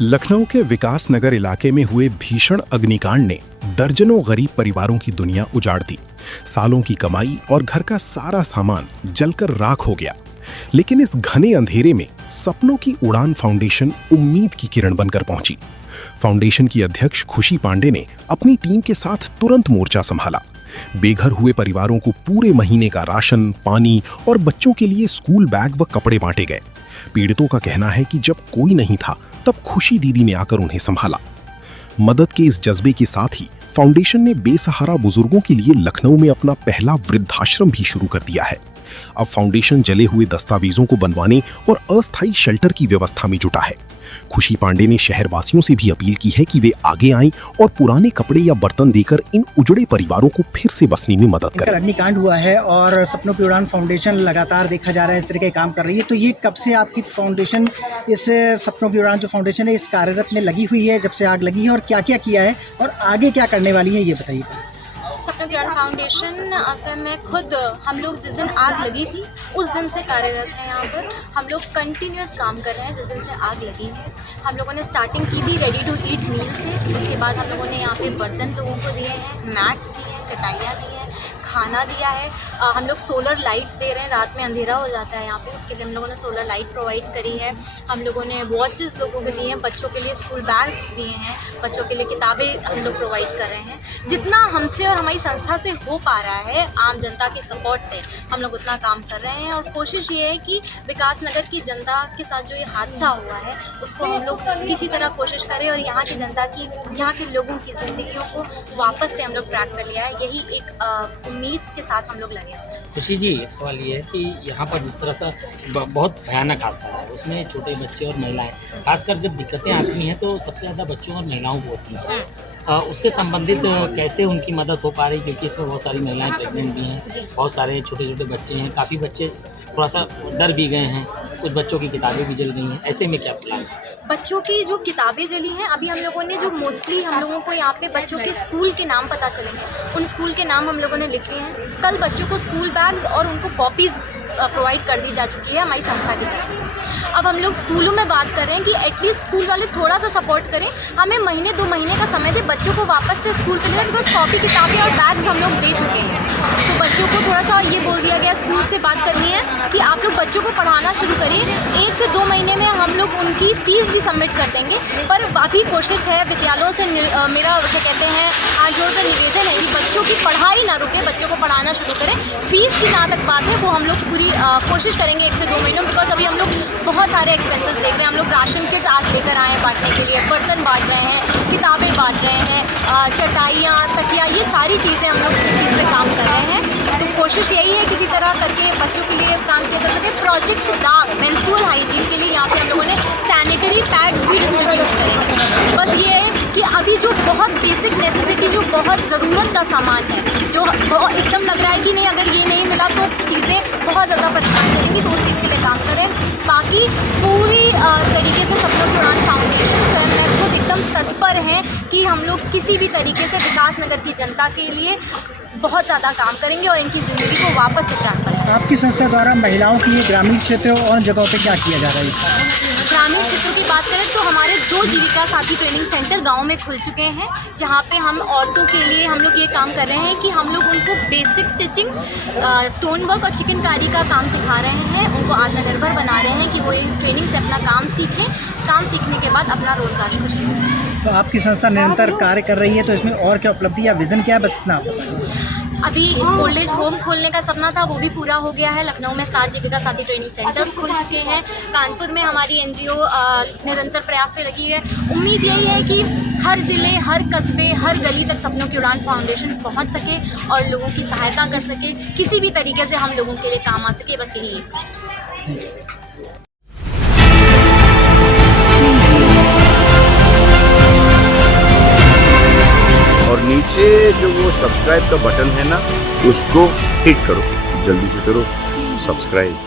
लखनऊ के विकास नगर इलाके में हुए भीषण अग्निकांड ने दर्जनों गरीब परिवारों की दुनिया उजाड़ दी। सालों की कमाई और घर का सारा सामान जलकर राख हो गया। लेकिन इस घने अंधेरे में सपनों की उड़ान फाउंडेशन उम्मीद की किरण बनकर पहुंची। फाउंडेशन की अध्यक्ष खुशी पांडे ने अपनी टीम के साथ तुरंत मोर्चा संभाला। बेघर हुए परिवारों को पूरे महीने का राशन, पानी और बच्चों के लिए स्कूल बैग व कपड़े बांटे गए। पीड़ितों का कहना है कि जब कोई नहीं था तब खुशी दीदी ने आकर उन्हें संभाला। मदद के इस जज्बे के साथ ही फाउंडेशन ने बेसहारा बुजुर्गों के लिए लखनऊ में अपना पहला वृद्धाश्रम भी शुरू कर दिया है। अब फाउंडेशन जले हुए दस्तावेजों को बनवाने और अस्थायी शेल्टर की व्यवस्था में जुटा है। खुशी पांडे ने शहरवासियों से भी अपील की है कि वे आगे आएं और पुराने कपड़े या बर्तन देकर इन उजड़े परिवारों को फिर से बसने में मदद करें। अग्निकांड हुआ है और सपनों की उड़ान फाउंडेशन लगातार देखा जा रहा है इस तरह के काम कर रही है, तो ये कब से आपकी फाउंडेशन इस सपनों की उड़ान जो फाउंडेशन है इस कार्यरत में लगी हुई है, जब से आग लगी है, और क्या क्या किया है और आगे क्या करने वाली है, ये बताइए। सपनों की उड़ान फाउंडेशन असल में खुद हम लोग जिस दिन आग लगी थी उस दिन से कार्यरत हैं। यहाँ पर हम लोग कंटिन्यूस काम कर रहे हैं जिस दिन से आग लगी है। हम लोगों ने स्टार्टिंग की थी रेडी टू ईट मील से। उसके बाद हम लोगों ने यहाँ पे बर्तन लोगों को दिए हैं, मैट्स दिए हैं, चटाइयाँ दी हैं, खाना दिया है। हम लोग सोलर लाइट्स दे रहे हैं, रात में अंधेरा हो जाता है यहाँ पे, उसके लिए हम लोगों ने सोलर लाइट प्रोवाइड करी है। हम लोगों ने वॉचेस लोगों को दिए हैं, बच्चों के लिए स्कूल बैग्स दिए हैं, बच्चों के लिए किताबें हम लोग प्रोवाइड कर रहे हैं। जितना हमसे और हमारी संस्था से हो पा रहा है आम जनता के सपोर्ट से हम लोग उतना काम कर रहे हैं। और कोशिश ये है कि विकास नगर की जनता के साथ जो ये हादसा हुआ है उसको हम लोग किसी तरह कोशिश करें और यहाँ की जनता की, यहाँ के लोगों की ज़िंदगियों को वापस से हम लोग ट्रैक कर लिया है। यही एक उम्मीद के साथ हम लोग लगे हैं। खुशी जी, एक सवाल ये है कि यहाँ पर जिस तरह से बहुत भयानक हादसा है उसमें छोटे बच्चे और महिलाएं, खासकर जब दिक्कतें आती हैं तो सबसे ज़्यादा बच्चों और महिलाओं को होती हैं। उससे संबंधित कैसे उनकी मदद हो पा रही, क्योंकि इसमें बहुत सारी महिलाएं प्रेग्नेंट भी हैं, बहुत सारे छोटे छोटे बच्चे हैं, काफ़ी बच्चे थोड़ा सा डर भी गए हैं, कुछ बच्चों की किताबें भी जल गई हैं। ऐसे में क्या प्लान है? बच्चों की जो किताबें जली हैं, अभी हम लोगों ने जो मोस्टली हम लोगों को यहाँ पे बच्चों के स्कूल के नाम पता चलेंगे, उन स्कूल के नाम हम लोगों ने लिखे हैं। कल बच्चों को स्कूल बैग्स और उनको कॉपीज़ प्रोवाइड कर दी जा चुकी है हमारी संस्था की तरफ से। अब हम लोग स्कूलों में बात कर रहे हैं कि एटलीस्ट स्कूल वाले थोड़ा सा सपोर्ट करें, हमें महीने 2 महीने का समय दे बच्चों को वापस से स्कूल पे ले जाए, बिकॉज कॉपी किताबें और बैग्स हम लोग दे चुके हैं। तो बच्चों को थोड़ा सा ये बोल दिया गया, स्कूल से बात करनी है कि आप लोग बच्चों को पढ़ाना शुरू करिए। 1 से 2 महीने में हम लोग उनकी फ़ीस भी सबमिट कर देंगे। पर अभी कोशिश है विद्यालयों से, मेरा क्या कहते हैं हाथ जोड़कर निवेदन है कि बच्चों की पढ़ाई ना रुके, बच्चों को पढ़ाना शुरू करें। फ़ीस की जहाँ तक बात है वो हम लोग पूरी कोशिश करेंगे 1 से 2 महीनों में, बिकॉज अभी हम लोग बहुत सारे एक्सपेंसेस देख रहे हैं। हम लोग राशन किट आज लेकर आए हैं बांटने के लिए, बर्तन बांट रहे हैं, किताबें बांट रहे हैं, चटाइयाँ, तकिया, ये सारी चीज़ें हम लोग इस चीज़ पे काम कर रहे हैं। तो कोशिश यही है किसी तरह करके बच्चों के लिए काम किया जा सके। प्रोजेक्ट दाग मेंस्ट्रुअल हाइजीन के लिए यहाँ पे हम लोगों ने सैनिटरी पैड्स भी डिस्ट्रीब्यूट करेंगे। बस ये है कि अभी जो बहुत बेसिक नेसेसिटी, जो बहुत ज़रूरत का सामान है, जो एकदम लग रहा है कि नहीं अगर ये नहीं मिला तो चीज़ें बहुत ज़्यादा परेशान करेंगी, तो उस चीज़ के लिए काम करें। बाकी पूरी तरीके से सपनों की उड़ान फाउंडेशन स्वयं में खुद एकदम तत्पर हैं कि हम लोग किसी भी तरीके से विकास नगर की जनता के लिए बहुत ज़्यादा काम करेंगे और इनकी ज़िंदगी को वापस से ट्रैक करेंगे। आपकी संस्था द्वारा महिलाओं के लिए ग्रामीण क्षेत्रों और जगहों पे क्या किया जा रहा है? ग्रामीण क्षेत्रों की बात करें तो हमारे 2 जीविका साथी ट्रेनिंग सेंटर गांव में खुल चुके हैं, जहां पे हम औरतों के लिए हम लोग ये काम कर रहे हैं कि हम लोग उनको बेसिक स्टिचिंग, स्टोन वर्क और चिकनकारी का काम सिखा रहे हैं। उनको आत्मनिर्भर बना रहे हैं कि वो इन ट्रेनिंग से अपना काम सीखें, काम सीखने के बाद अपना रोजगार शुरू करें। तो आपकी संस्था निरंतर कार्य कर रही है, तो इसमें और क्या उपलब्धि या विज़न क्या है, बस इतना आप बताइए। अभी ओल्ड एज होम खोलने का सपना था, वो भी पूरा हो गया है। लखनऊ में 7 जीविका साथी ट्रेनिंग सेंटर्स खुल चुके हैं। कानपुर में हमारी NGO निरंतर प्रयास पे लगी है। उम्मीद यही है कि हर ज़िले, हर कस्बे, हर गली तक सपनों की उड़ान फाउंडेशन पहुंच सके और लोगों की सहायता कर सके, किसी भी तरीके से हम लोगों के लिए काम आ सके, बस यही है। और नीचे जो वो सब्सक्राइब का बटन है ना, उसको हिट करो, जल्दी से करो सब्सक्राइब।